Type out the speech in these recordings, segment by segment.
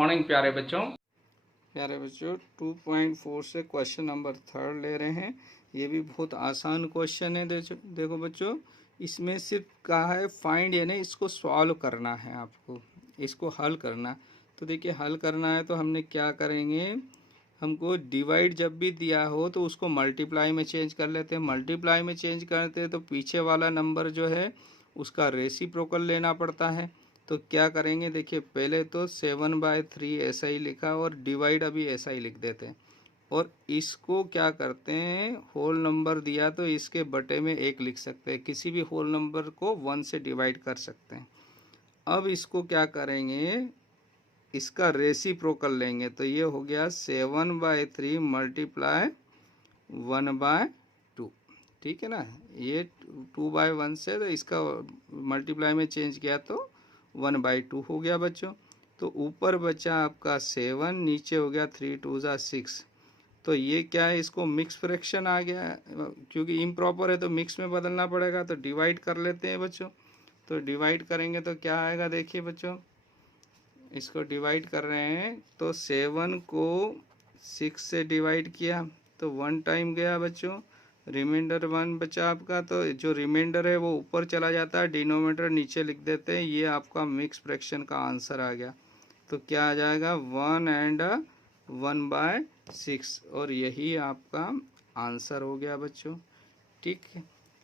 Morning प्यारे बच्चों 2.4 से क्वेश्चन नंबर 3 ले रहे हैं। ये भी बहुत आसान क्वेश्चन है। देखो बच्चों, इसमें सिर्फ कहा है फाइंड, यानी इसको सॉल्व करना है, आपको इसको हल करना। तो देखिए, हल करना है तो हमने क्या करेंगे, हमको डिवाइड जब भी दिया हो तो उसको मल्टीप्लाई में चेंज कर लेते हैं। मल्टीप्लाई में चेंज करते हैं तो पीछे वाला नंबर जो है उसका रेसिप्रोकल लेना पड़ता है। तो क्या करेंगे, देखिए पहले तो 7/3 ऐसा ही लिखा और डिवाइड अभी ऐसा ही लिख देते हैं। और इसको क्या करते हैं, होल नंबर दिया तो इसके बटे में 1 लिख सकते हैं। किसी भी होल नंबर को 1 से डिवाइड कर सकते हैं। अब इसको क्या करेंगे, इसका रेसिप्रोकल लेंगे। तो ये हो गया 7/3 मल्टीप्लाई 1/2। ठीक है ना, ये 2/1 से तो इसका मल्टीप्लाई में चेंज किया तो 1/2 हो गया बच्चों। तो ऊपर बचा आपका 7, नीचे हो गया 3 2 6। तो ये क्या है, इसको मिक्स फ्रैक्शन आ गया, क्योंकि इम्प्रॉपर है तो मिक्स में बदलना पड़ेगा। तो डिवाइड कर लेते हैं बच्चों। तो डिवाइड करेंगे तो क्या आएगा, देखिए बच्चों, इसको डिवाइड कर रहे हैं तो 7 को 6 से डिवाइड किया तो 1 टाइम गया बच्चों, रिमाइंडर 1 बचा आपका। तो जो रिमाइंडर है वो ऊपर चला जाता है, डिनोमिनेटर नीचे लिख देते हैं। ये आपका मिक्स फ्रैक्शन का आंसर आ गया। तो क्या आ जाएगा, 1/1/6, और यही आपका आंसर हो गया बच्चों। ठीक है,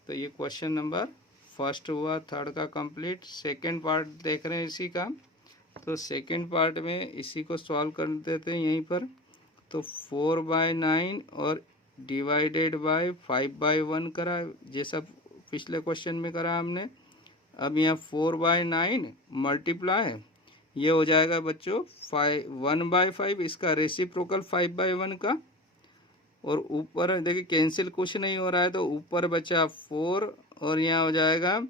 तो ये क्वेश्चन नंबर फर्स्ट हुआ, थर्ड का कंप्लीट। सेकंड पार्ट देख रहे हैं इसी का। तो सेकंड पार्ट में इसी को सॉल्व कर देते हैं यहीं पर। तो 4/9 और डिवाइडेड बाय 5/1 करा, जैसा पिछले क्वेश्चन में करा हमने। अब यहाँ 4/9 मल्टीप्लाई, ये हो जाएगा बच्चों 1/5, इसका रेसिप्रोकल 5/1 का। और ऊपर देखिए कैंसिल कुछ नहीं हो रहा है, तो ऊपर बचा 4 और यहाँ हो जाएगा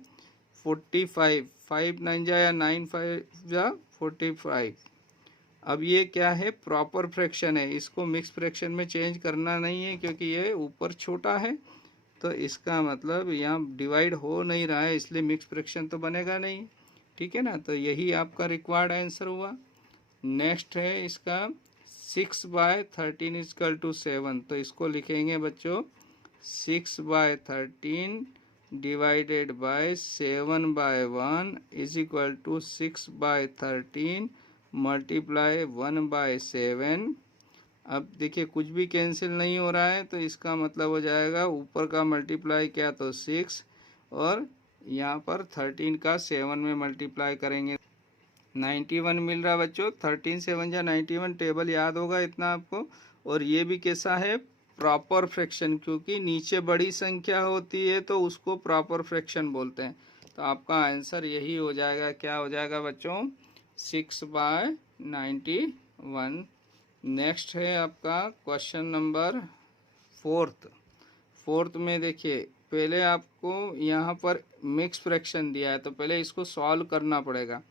45। 5 9 जा या 9 5 जा 45। अब ये क्या है, प्रॉपर फ्रैक्शन है, इसको मिक्स फ्रैक्शन में चेंज करना नहीं है क्योंकि ये ऊपर छोटा है। तो इसका मतलब यहाँ डिवाइड हो नहीं रहा है, इसलिए मिक्स फ्रैक्शन तो बनेगा नहीं। ठीक है ना, तो यही आपका रिक्वायर्ड आंसर हुआ। नेक्स्ट है इसका 6/13 इजकल टू 7। तो इसको लिखेंगे बच्चों 6/13 divided by 7/1 is equal to 6/13 multiply 1/7। अब देखिए कुछ भी कैंसिल नहीं हो रहा है, तो इसका मतलब हो जाएगा ऊपर का मल्टीप्लाई किया तो 6, और यहाँ पर 13 का 7 में मल्टीप्लाई करेंगे 91 मिल रहा बच्चों। 13 7 जा 91, टेबल याद होगा इतना आपको। और ये भी कैसा है, प्रॉपर फ्रैक्शन, क्योंकि नीचे बड़ी संख्या होती है तो उसको प्रॉपर फ्रैक्शन बोलते हैं। तो आपका आंसर यही हो जाएगा, क्या हो जाएगा बच्चों, 6/91। नेक्स्ट है आपका क्वेश्चन नंबर फोर्थ में देखिए, पहले आपको यहाँ पर मिक्स फ्रैक्शन दिया है तो पहले इसको सॉल्व करना पड़ेगा।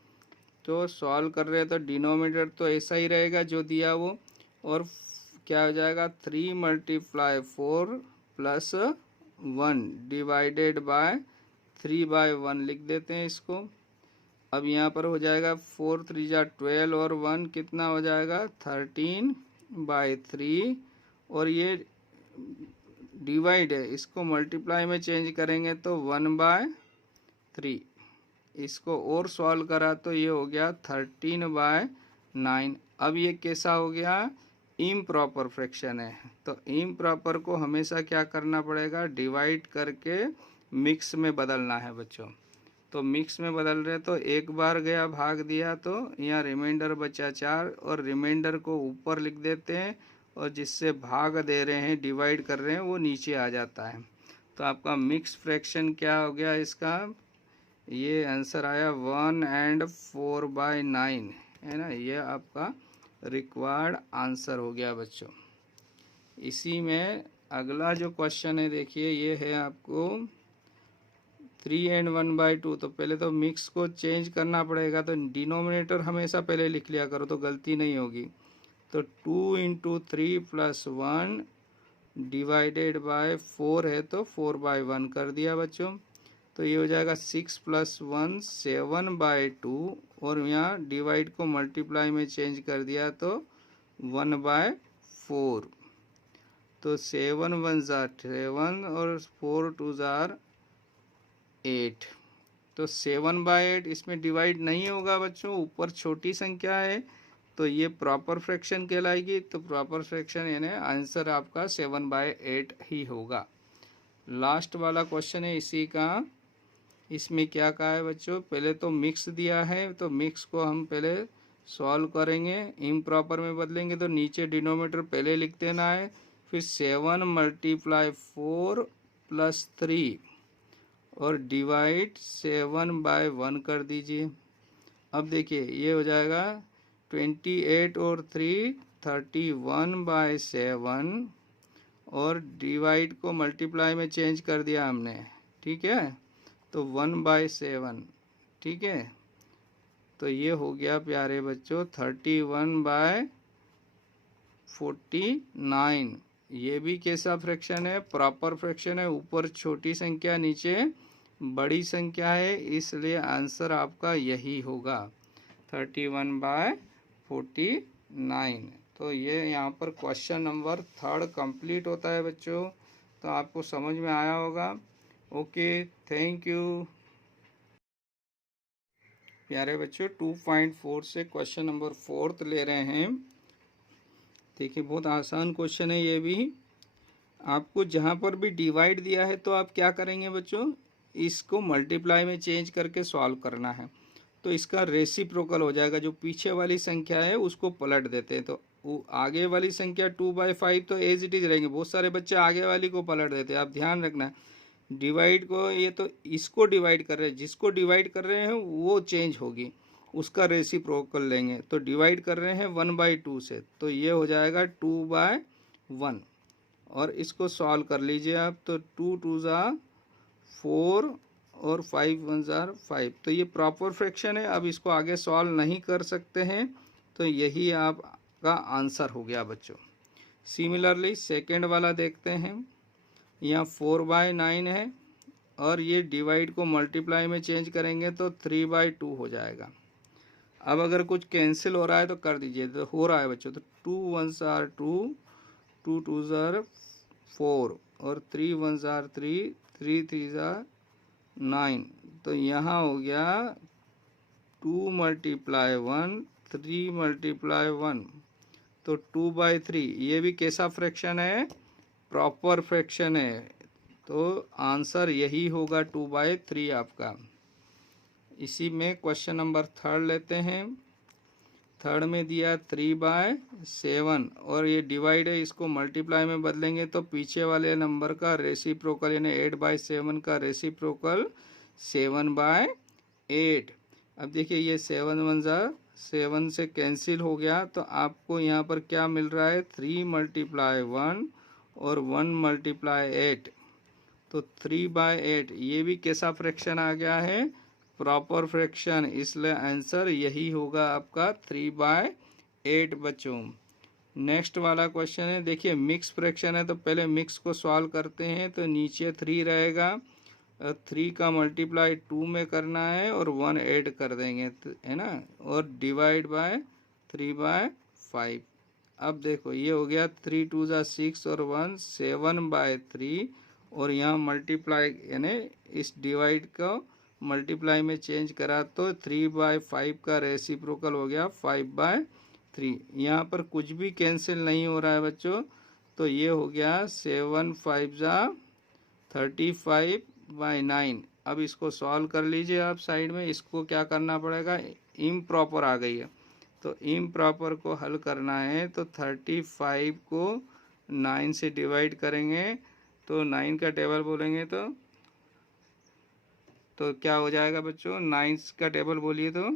तो सॉल्व कर रहे हैं तो डिनोमिनेटर तो ऐसा ही रहेगा जो दिया वो, और क्या हो जाएगा 3 × 4 + 1 डिवाइडेड बाय 3/1 लिख देते हैं इसको। अब यहाँ पर हो जाएगा 4 3 जा 12 और 1 कितना हो जाएगा 13/3। और ये डिवाइड है, इसको मल्टीप्लाई में चेंज करेंगे तो 1/3। इसको और सॉल्व करा तो ये हो गया 13/9। अब ये कैसा हो गया, इम्प्रॉपर फ्रैक्शन है। तो इम्प्रॉपर को हमेशा क्या करना पड़ेगा, डिवाइड करके मिक्स में बदलना है बच्चों। तो मिक्स में बदल रहे तो एक बार गया भाग दिया तो यहाँ रिमाइंडर बचा 4, और रिमाइंडर को ऊपर लिख देते हैं, और जिससे भाग दे रहे हैं डिवाइड कर रहे हैं वो नीचे आ जाता है। तो आपका मिक्स फ्रैक्शन क्या हो गया इसका, ये आंसर आया 1/4/9, है ना। ये आपका रिक्वायर्ड आंसर हो गया बच्चों। इसी में अगला जो क्वेश्चन है देखिए, ये है आपको 3 and 1/2। तो पहले तो मिक्स को चेंज करना पड़ेगा, तो डिनोमिनेटर हमेशा पहले लिख लिया करो तो गलती नहीं होगी। तो 2 × 3 + 1 डिवाइडेड बाय 4 है तो 4/1 कर दिया बच्चों। तो ये हो जाएगा 6 + 1 7/2 और यहाँ डिवाइड को मल्टीप्लाई में चेंज कर दिया तो 1/4। तो 7 1 जार 7 और 4 2 जार 8। तो 7/8 इसमें डिवाइड नहीं होगा बच्चों, ऊपर छोटी संख्या है तो ये प्रॉपर फ्रैक्शन कहलाएगी। तो प्रॉपर फ्रैक्शन यानी आंसर आपका 7/8 ही होगा। लास्ट वाला क्वेश्चन है इसी का। इसमें क्या कहा है बच्चों, पहले तो मिक्स दिया है तो मिक्स को हम पहले सॉल्व करेंगे, इम्प्रॉपर में बदलेंगे तो नीचे डिनोमिनेटर पहले लिख देना है, फिर 7 × 4 + 3 और डिवाइड 7/1 कर दीजिए। अब देखिए ये हो जाएगा 28 और 3 31/7 और डिवाइड को मल्टीप्लाई में चेंज कर दिया हमने, ठीक है, तो 1/7, ठीक है। तो ये हो गया प्यारे बच्चों 31/49। ये भी कैसा फ्रैक्शन है, प्रॉपर फ्रैक्शन है, ऊपर छोटी संख्या नीचे बड़ी संख्या है, इसलिए आंसर आपका यही होगा 31/49। तो ये यहाँ पर क्वेश्चन नंबर 3 कंप्लीट होता है बच्चों। तो आपको समझ में आया होगा। Okay, thank you. प्यारे बच्चों 2.4 से क्वेश्चन नंबर 4 ले रहे हैं। देखिए बहुत आसान क्वेश्चन है ये भी। आपको जहाँ पर भी डिवाइड दिया है तो आप क्या करेंगे बच्चों, इसको मल्टीप्लाई में चेंज करके सॉल्व करना है। तो इसका रेसिप्रोकल हो जाएगा, जो पीछे वाली संख्या है उसको पलट देते हैं। तो आगे वाली संख्या 2/5 तो एज इट इज रहेंगे, बहुत सारे बच्चे आगे वाली को पलट देते हैं। आप ध्यान रखना डिवाइड को, ये तो इसको डिवाइड कर रहे हैं, जिसको डिवाइड कर रहे हैं वो चेंज होगी, उसका रेसिप्रोकल लेंगे। तो डिवाइड कर रहे हैं 1/2 से, तो ये हो जाएगा 2/1 और इसको सॉल्व कर लीजिए आप। तो 2 2 ज़ा 4 और 5 1 ज़ा 5। तो ये प्रॉपर फ्रैक्शन है, अब इसको आगे सॉल्व नहीं कर सकते हैं, तो यही आपका आंसर हो गया बच्चों। सिमिलरली सेकेंड वाला देखते हैं। यहाँ 4/9 है और ये डिवाइड को मल्टीप्लाई में चेंज करेंगे तो 3/2 हो जाएगा। अब अगर कुछ कैंसिल हो रहा है तो कर दीजिए, तो हो रहा है बच्चों। तो 2 1 ज़ार 2, 2 2 ज़ार 4 और 3 1 ज़ार 3, 3 3 ज़ार 9। तो यहाँ हो गया 2 × 1 3 × 1, तो 2/3। ये भी कैसा फ्रैक्शन है, प्रॉपर फ्रैक्शन है। तो आंसर यही होगा 2/3 आपका। इसी में क्वेश्चन नंबर 3 लेते हैं। 3 में दिया 3/7 और ये डिवाइड है, इसको मल्टीप्लाई में बदलेंगे तो पीछे वाले नंबर का रेसिप्रोकल यानी 8/7 का रेसिप्रोकल 7/8। अब देखिए ये 7 1 ज़ा 7 से कैंसिल हो गया, तो आपको यहाँ पर क्या मिल रहा है, 3 × 1 और 1 × 8, तो 3/8। ये भी कैसा फ्रैक्शन आ गया है, प्रॉपर फ्रैक्शन, इसलिए आंसर यही होगा आपका 3/8 बच्चों। नेक्स्ट वाला क्वेश्चन है, देखिए मिक्स फ्रैक्शन है तो पहले मिक्स को सॉल्व करते हैं। तो नीचे 3 रहेगा, 3 का मल्टीप्लाई 2 में करना है और 1 ऐड कर देंगे, है ना, और डिवाइड बाय 3/5। अब देखो ये हो गया 3 2 ज़ा 6 और 1 7/3 और यहाँ मल्टीप्लाई यानी इस डिवाइड को मल्टीप्लाई में चेंज करा तो 3/5 का रेसिप्रोकल हो गया 5/3। यहाँ पर कुछ भी कैंसिल नहीं हो रहा है बच्चों, तो ये हो गया 7 5 ज़ा 35/9। अब इसको सॉल्व कर लीजिए आप साइड में। इसको क्या करना पड़ेगा, इम्प्रॉपर आ गई है, तो इम्प्रॉपर को हल करना है। तो 35 को 9 से डिवाइड करेंगे, तो 9 का टेबल बोलेंगे तो क्या हो जाएगा बच्चों, 9 का टेबल बोलिए तो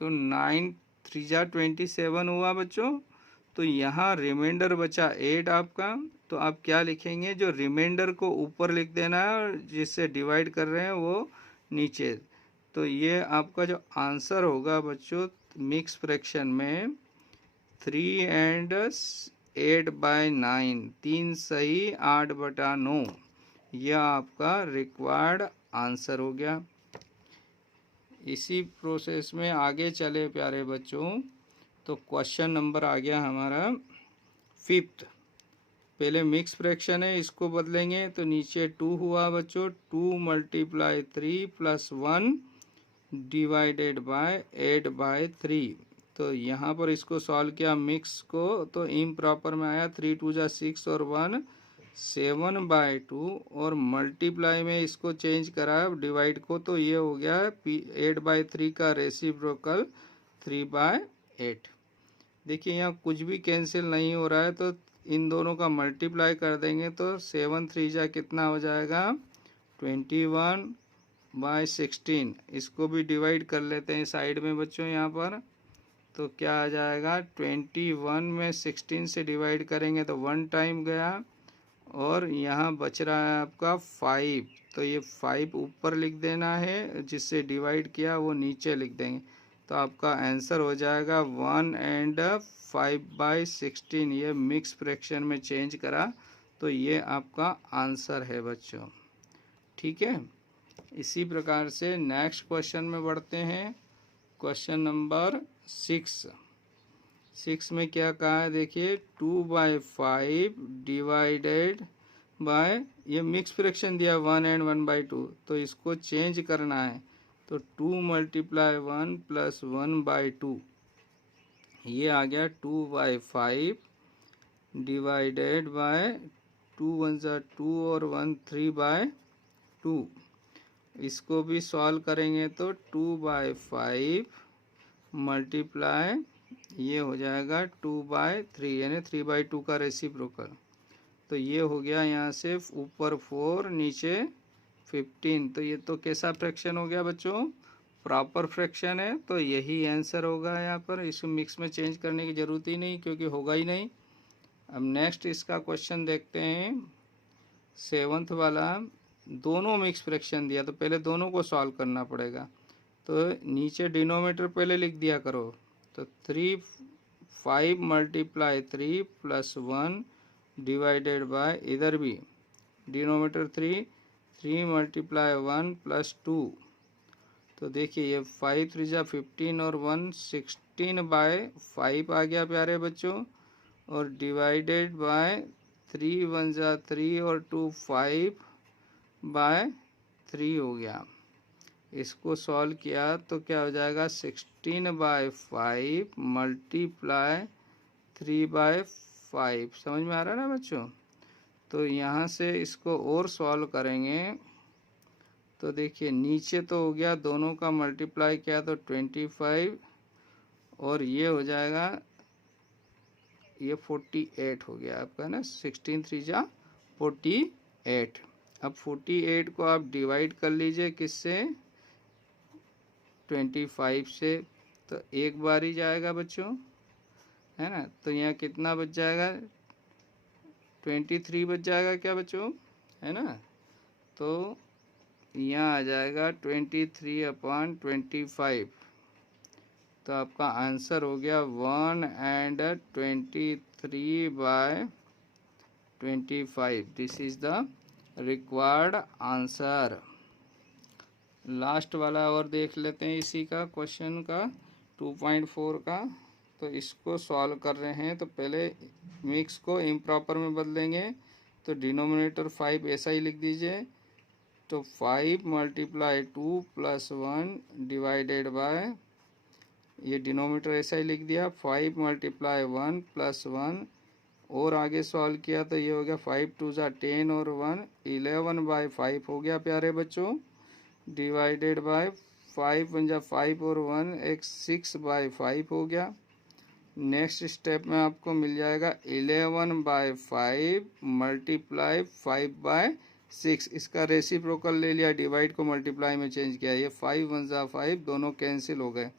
9 3 ज़ा 27 हुआ बच्चों। तो यहाँ रिमाइंडर बचा 8 आपका, तो आप क्या लिखेंगे, जो रिमाइंडर को ऊपर लिख देना है और जिससे डिवाइड कर रहे हैं वो नीचे। तो ये आपका जो आंसर होगा बच्चों मिक्स फ्रैक्शन में 3 और 8/9, 3 सही 8/9, यह आपका रिक्वायर्ड आंसर हो गया। इसी प्रोसेस में आगे चले प्यारे बच्चों, तो क्वेश्चन नंबर आ गया हमारा 5th। पहले मिक्स फ्रैक्शन है, इसको बदलेंगे तो नीचे 2 हुआ बच्चों, 2 × 3 + 1 डिवाइडेड बाय 8/3। तो यहाँ पर इसको सॉल्व किया मिक्स को, तो इम्प्रॉपर में आया 3 × 2 = 6 और 1 7/2, और मल्टीप्लाई में इसको चेंज करा डिवाइड को, तो ये हो गया 8/3 का रेसिप्रोकल 3/8। देखिए यहाँ कुछ भी कैंसिल नहीं हो रहा है, तो इन दोनों का मल्टीप्लाई कर देंगे तो 7 3 जा कितना हो जाएगा 21/16। इसको भी डिवाइड कर लेते हैं साइड में बच्चों यहाँ पर, तो क्या आ जाएगा 21 में 16 से डिवाइड करेंगे तो 1 टाइम गया, और यहाँ बच रहा है आपका 5। तो ये 5 ऊपर लिख देना है, जिससे डिवाइड किया वो नीचे लिख देंगे, तो आपका आंसर हो जाएगा 1 and 5/16। ये मिक्स फ्रैक्शन में चेंज करा, तो ये आपका आंसर है बच्चों। ठीक है, इसी प्रकार से नेक्स्ट क्वेश्चन में बढ़ते हैं। क्वेश्चन नंबर 6 में क्या कहा है देखिए, 2/5 डिवाइडेड बाय, ये मिक्स फ्रैक्शन दिया 1 and 1/2, तो इसको चेंज करना है, तो 2 × 1 + 1/2, ये आ गया 2/5 डिवाइडेड बाय 2 1 = 2 और 1 3/2। इसको भी सॉल्व करेंगे तो 2/5 मल्टीप्लाई, ये हो जाएगा 2/3, यानी 3/2 का रेसिप्रोकल। तो ये हो गया यहाँ से ऊपर 4 नीचे 15। तो ये तो कैसा फ्रैक्शन हो गया बच्चों, प्रॉपर फ्रैक्शन है, तो यही आंसर होगा यहाँ पर। इसको मिक्स में चेंज करने की ज़रूरत ही नहीं, क्योंकि होगा ही नहीं। अब नेक्स्ट इसका क्वेश्चन देखते हैं 7th वाला। दोनों मिक्स फ्रैक्शन दिया, तो पहले दोनों को सॉल्व करना पड़ेगा, तो नीचे डिनोमीटर पहले लिख दिया करो, तो 5 × 3 + 1 डिवाइडेड बाय, इधर भी डिनोमीटर 3 × 1 + 2। तो देखिए ये 5 3 = 15 और 1 16/5 आ गया प्यारे बच्चों, और डिवाइडेड बाय 3 1 = 3 और 2 5/3 हो गया। इसको सॉल्व किया तो क्या हो जाएगा 16/5 मल्टीप्लाई 3/5। समझ में आ रहा है ना बच्चों। तो यहाँ से इसको और सॉल्व करेंगे, तो देखिए नीचे तो हो गया, दोनों का मल्टीप्लाई किया तो 25, और ये हो जाएगा, ये 48 हो गया आपका ना, 16 3 = 48। अब 48 को आप डिवाइड कर लीजिए किससे, 25 से, तो एक बार ही जाएगा बच्चों, है ना। तो यहाँ कितना बच जाएगा 23 बच जाएगा क्या बच्चों, है ना। तो यहाँ आ जाएगा 23/25। तो आपका आंसर हो गया 1 and 23/25। This is the required answer. Last वाला और देख लेते हैं इसी का क्वेश्चन का 2.4 का। तो इसको सॉल्व कर रहे हैं, तो पहले मिक्स को इम्प्रॉपर में बदलेंगे, तो डिनोमिनेटर 5 ऐसा ही लिख दीजिए, तो 5 × 2 + 1 डिवाइडेड बाय, ये डिनोमिनेटर ऐसा ही लिख दिया, 5 × 1 + 1, और आगे सॉल्व किया तो ये हो गया 5 2 = 10 और 1 11/5 हो गया प्यारे बच्चों, डिवाइडेड बाय 5 1 = 5 और 1 एक 6/5 हो गया। नेक्स्ट स्टेप में आपको मिल जाएगा 11/5 मल्टीप्लाई 5/6। इसका रेसिप्रोकल ले लिया, डिवाइड को मल्टीप्लाई में चेंज किया, ये 5 1 = 5, दोनों कैंसिल हो गए,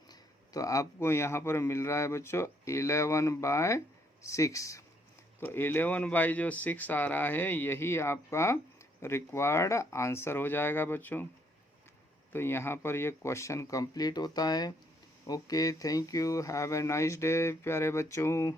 तो आपको यहाँ पर मिल रहा है बच्चों 11/6। तो 11/6 आ रहा है, यही आपका रिक्वायर्ड आंसर हो जाएगा बच्चों। तो यहाँ पर ये क्वेश्चन कंप्लीट होता है। Okay, thank you, have a nice day प्यारे बच्चों।